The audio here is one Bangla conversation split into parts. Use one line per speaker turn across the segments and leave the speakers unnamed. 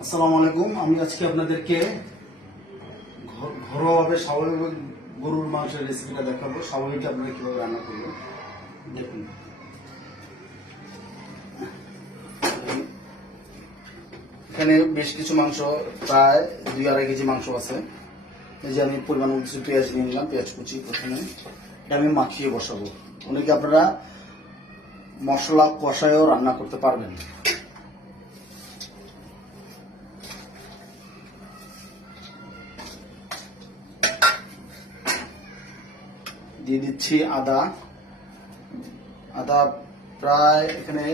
আসসালামু আলাইকুম। আমি আজকে আপনাদেরকে ঘরোয়াভাবে স্বাভাবিক গরুর মাংসের রেসিপিটা দেখাবো। স্বাভাবিক আপনারা কীভাবে রান্না করবেন। দেখুন। এখানে বেশ কিছু মাংস, প্রায় দুই আড়াই কেজি মাংস আছে। এই যে আমি পরিমাণ কিছু পেঁয়াজ নিয়ে নিলাম, পেঁয়াজ কুচি প্রথমে। এটা আমি মাখিয়ে বসাবো। অনেকে আপনারা মশলা কষায়ও রান্না করতে পারবেন। দিয়ে দিচ্ছি আদা। আদা প্রায় এখানে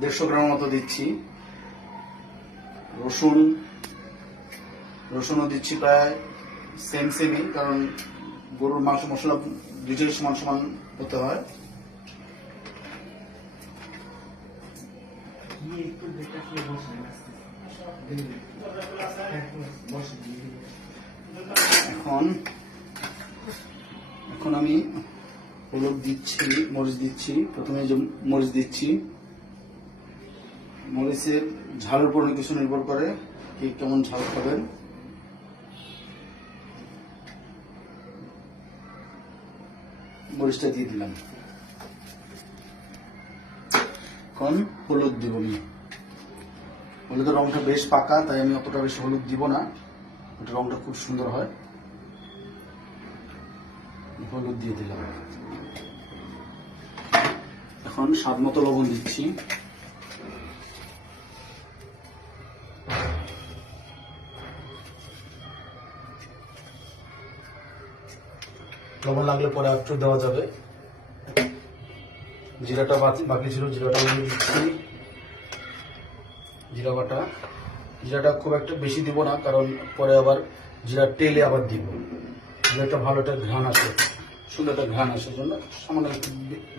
দেড়শো গ্রাম মতো দিচ্ছি। রসুন রসুনও দিচ্ছি প্রায় সেম সেমই কারণ গরুর মাংস মশলা দুইটাই সমান সমান হতে হয়। এখন এখন হলুদ দিচ্ছি, মরিচ দিচ্ছি, প্রথমে মরিচ দিচ্ছি। মরিচের ঝালের উপর কিছু নির্ভর করে কে কেমন ঝাল খাবেন। মরিচটা দিয়ে দিলাম। এখন হলুদ দিব আমি। হলুদের রংটা বেশ পাকা, তাই আমি অতটা বেশি হলুদ দিব না। ওটা রংটা খুব সুন্দর হয়। হলুদ দিয়ে দিলাম। এখন স্বাদ মতো লবণ দিচ্ছি। লবণ লাগলে পরে একটু দেওয়া যাবে। জিরাটা বাকি- ছিল জিরাটা দিচ্ছি। জিরা বাটা। জিরাটা খুব একটা বেশি দিব না, কারণ পরে আবার জিরা তেলে আবার দিব। জিরাটা ভালো একটা ঘ্রাণ আসে। সুন্দর একটা ঘ্রাণ আসে জন্য সামান্য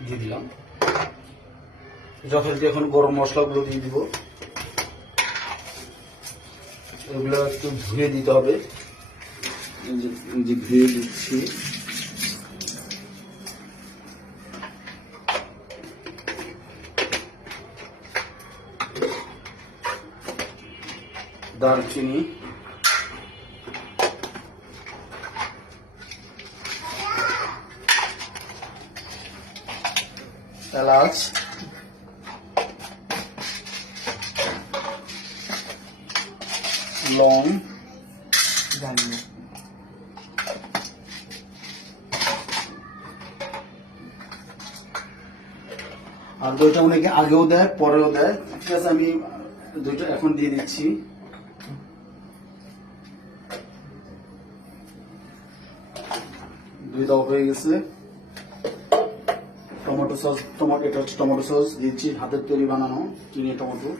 দিয়ে দিলাম। যথারীতি এখন গরম মশলাগুলো দিয়ে দিব। এগুলো একটু ধুয়ে দিতে হবে। যে- ধুয়ে দিচ্ছি। দারচিনি। এলাচ লং। আর দইটা অনেকে আগেও দেয়, পরেও দেয়। ঠিক আছে, আমি দইটা এখন দিয়ে দিচ্ছি। দুই দাও হয়ে গেছে। টমেটো সস টমেটো এটা হচ্ছে টমেটো সস দিচ্ছি, হাতের তৈরি বানানো, চিনি, টমেটো।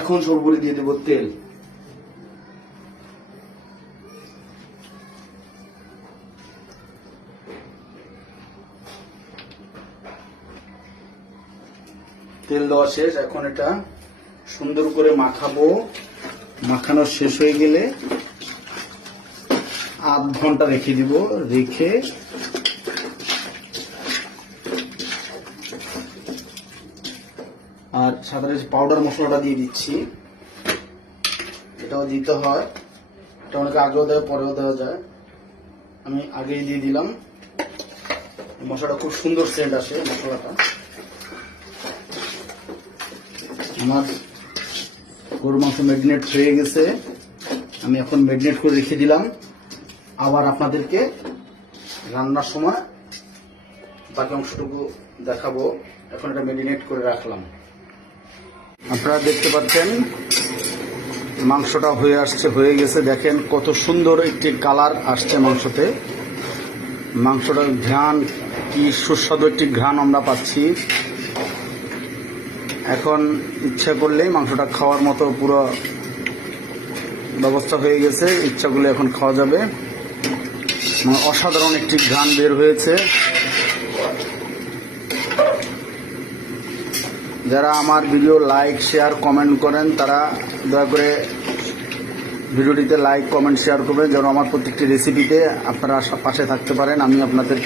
এখন সর্বোপরি দিয়ে দেবো তেল। তেল দেওয়া শেষ, এখন এটা সুন্দর করে মাখাবো। মাখানো শেষ হয়ে গেলে আধ ঘণ্টা রেখে দিব, রেখে আর সাথে পাউডার মশলাটা দিয়ে দিচ্ছি, এটাও দিতে হয়। এটা অনেকে আগেও দেয়, পরেও দেওয়া যায়। আমি আগেই দিয়ে দিলাম। মশলাটা খুব সুন্দর সেন্ট আসে, মশলাটা। আমার গরু মাংস ম্যারিনেট হয়ে গেছে। আমি এখন ম্যারিনেট করে রেখে দিলাম। আবার আপনাদেরকে রান্নার সময় বাকি অংশটুকু দেখাবো। এখন এটা ম্যারিনেট করে রাখলাম। আপনারা দেখতে পাচ্ছেন, মাংসটা হয়ে আসছে, হয়ে গেছে। দেখেন কত সুন্দর একটি কালার আসছে মাংসতে। মাংসটার ঘ্রাণ, কি সুস্বাদু একটি ঘ্রাণ আমরা পাচ্ছি। এখন ইচ্ছা করলেই মাংসটা খাওয়ার মতো পুরো ব্যবস্থা হয়ে গেছে। ইচ্ছা করলে এখন খাওয়া যাবে। অসাধারণ একটি গান বের হয়েছে। যারা আমার ভিডিও লাইক, শেয়ার, কমেন্ট করেন, তারা দয়া করে ভিডিওটিতে লাইক, কমেন্ট, শেয়ার করবেন, যেন আমার প্রত্যেকটি রেসিপিতে আপনারা পাশে থাকতে পারেন। আমি আপনাদের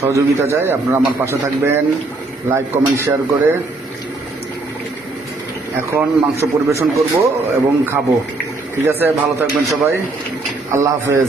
সহযোগিতা চাই। আপনারা আমার পাশে থাকবেন, লাইক, কমেন্ট, শেয়ার করে। এখন মাংস পরিবেশন করব এবং খাব। ঠিক আছে? ভালো থাকবেন সবাই। আল্লাহ হাফেজ।